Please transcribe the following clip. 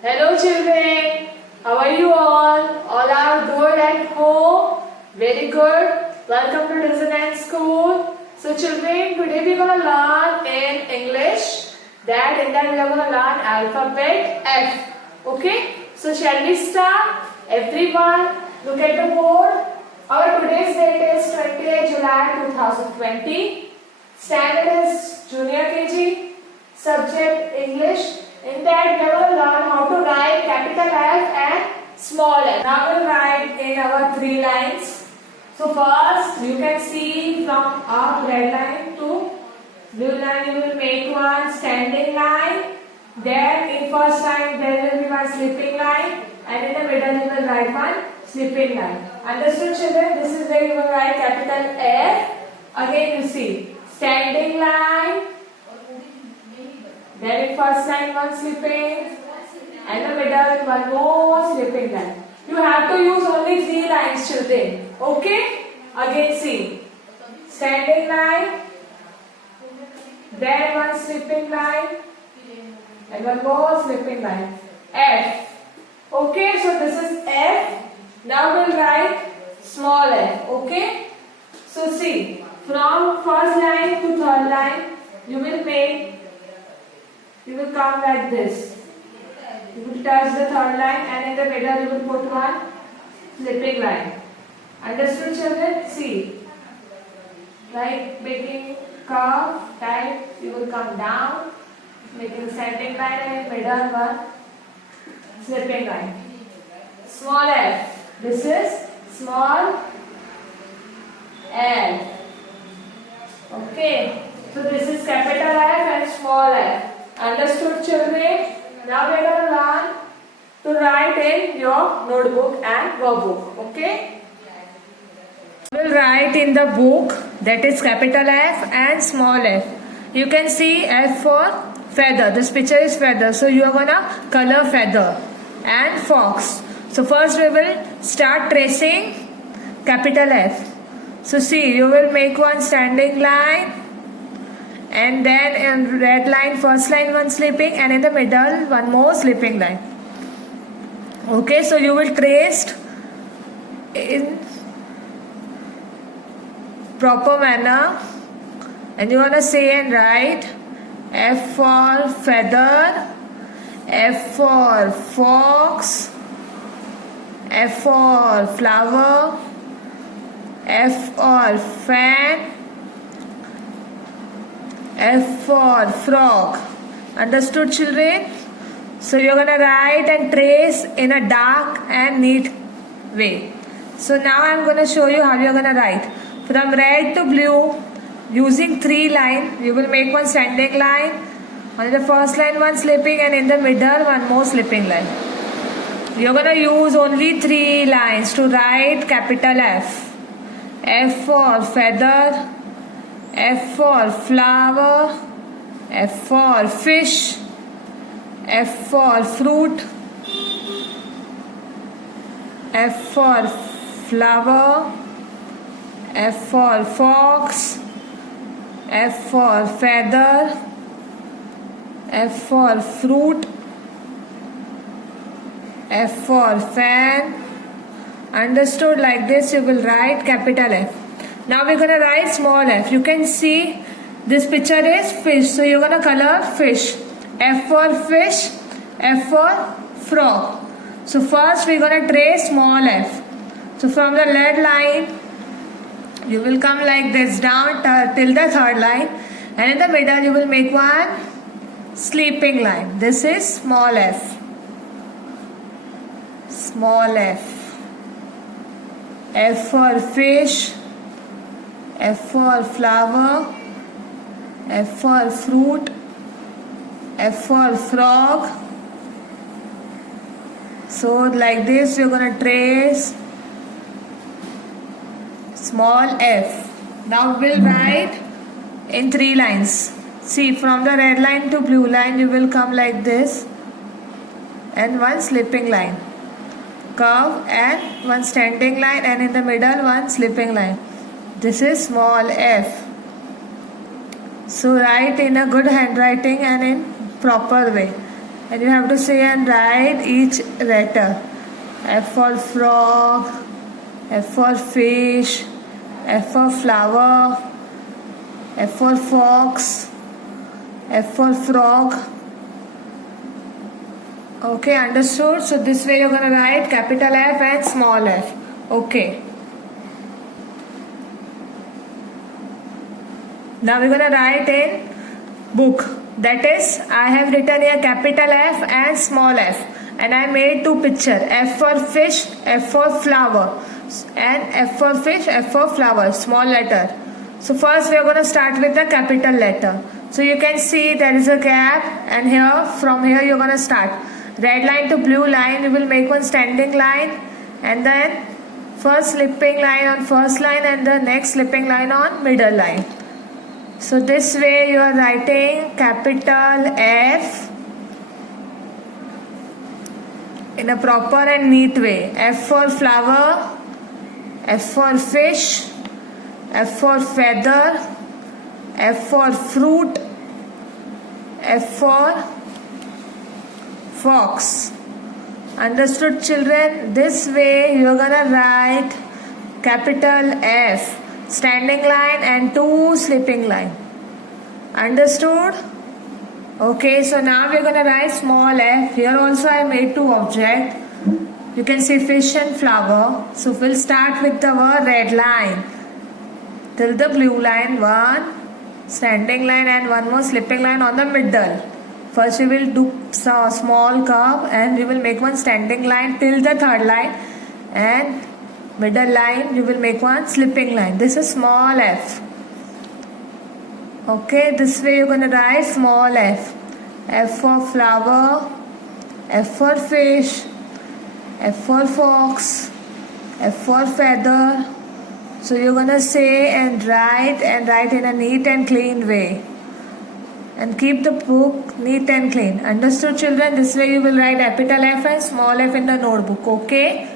Hello children, how are you all? All are good at home? Very good. Welcome to Disneyland School. So children, today we are going to learn in English. In that we are going to learn alphabet F. Okay? So shall we start? Everyone, look at the board. Our today's date is 28 July 2020. Standard is Junior KG. Subject English. In that we will learn how to write capital F and small f. Now we will write in our three lines. So first you can see from up red line to blue line you will make one standing line. Then in first line there will be one slipping line, and in the middle you will write one slipping line. Understood children? This is where you will write capital F. Again you see standing line. Then in first line one slipping, and the middle one more slipping line. You have to use only three lines children. Okay? Again see. Standing line, then one slipping line, and one more slipping line. F. Okay? So this is F. Now we'll write small f. Okay? So see. From first line to third line, you will come like this. You will touch the third line, and in the middle you will put one slipping line. Understood children? See. Like making curve type, you will come down, making standing line, and in middle one slipping line. Small f. This is small f. Okay. So this is capital F and small f. Understood children? Now we are going to learn to write in your notebook and workbook. Okay? We will write in the book, that is capital F and small f. You can see F for feather. This picture is feather. So you are going to color feather and fox. So first we will start tracing capital F. So see, you will make one standing line. And then in red line, first line one slipping, and in the middle one more slipping line. Okay, so you will trace in proper manner, and you want to say and write F for feather, F for fox, F for flower, F for fan, F for frog. Understood children? So you're going to write and trace in a dark and neat way. So now I'm going to show you how you're going to write. From red to blue, using three lines, you will make one standing line. On the first line one slipping, and in the middle one more slipping line. You're going to use only three lines to write capital F. F for feather, F for flower, F for fish, F for fruit, F for flower, F for fox, F for feather, F for fruit, F for fan. Understood? Like this you will write capital F. Now we're going to write small f. You can see this picture is fish. So you're going to color fish. F for fish, F for frog. So first we're going to trace small f. So from the red line, you will come like this down till the third line. And in the middle you will make one sleeping line. This is small f. Small f. F for fish, F for flower, F for fruit, F for frog. So like this you're going to trace small f. Now we'll write in three lines. See, from the red line to blue line you will come like this, and one slipping line, curve, and one standing line, and in the middle one slipping line. This is small f. So write in a good handwriting and in proper way. and you have to say and write each letter. F for frog, F for fish, F for flower, F for fox, F for frog. Okay, understood? So this way you're gonna write capital F and small f. Okay. Now we're gonna write in book. That is, I have written here capital F and small f, and I made two picture. F for fish, F for flower, and F for fish, F for flower, small letter. So first we are gonna start with the capital letter. So you can see there is a gap, and here from here you're gonna start. Red line to blue line, you will make one standing line, and then first slipping line on first line and the next slipping line on middle line. So this way you are writing capital F in a proper and neat way. F for flower, F for fish, F for feather, F for fruit, F for fox. Understood, children? This way you are gonna write capital F, standing line and two slipping line. Understood? Okay, so now we are gonna write small f. Here also I made two objects. You can see fish and flower. So we'll start with the red line till the blue line, one standing line and one more slipping line on the middle. First we will do a small curve and we will make one standing line till the third line, and middle line you will make one slipping line. This is small f. Okay, this way you're going to write small f. F for flower, F for fish, F for fox, F for feather. So you're going to say and write in a neat and clean way. And keep the book neat and clean. Understood, children? This way you will write capital F and small f in the notebook. Okay?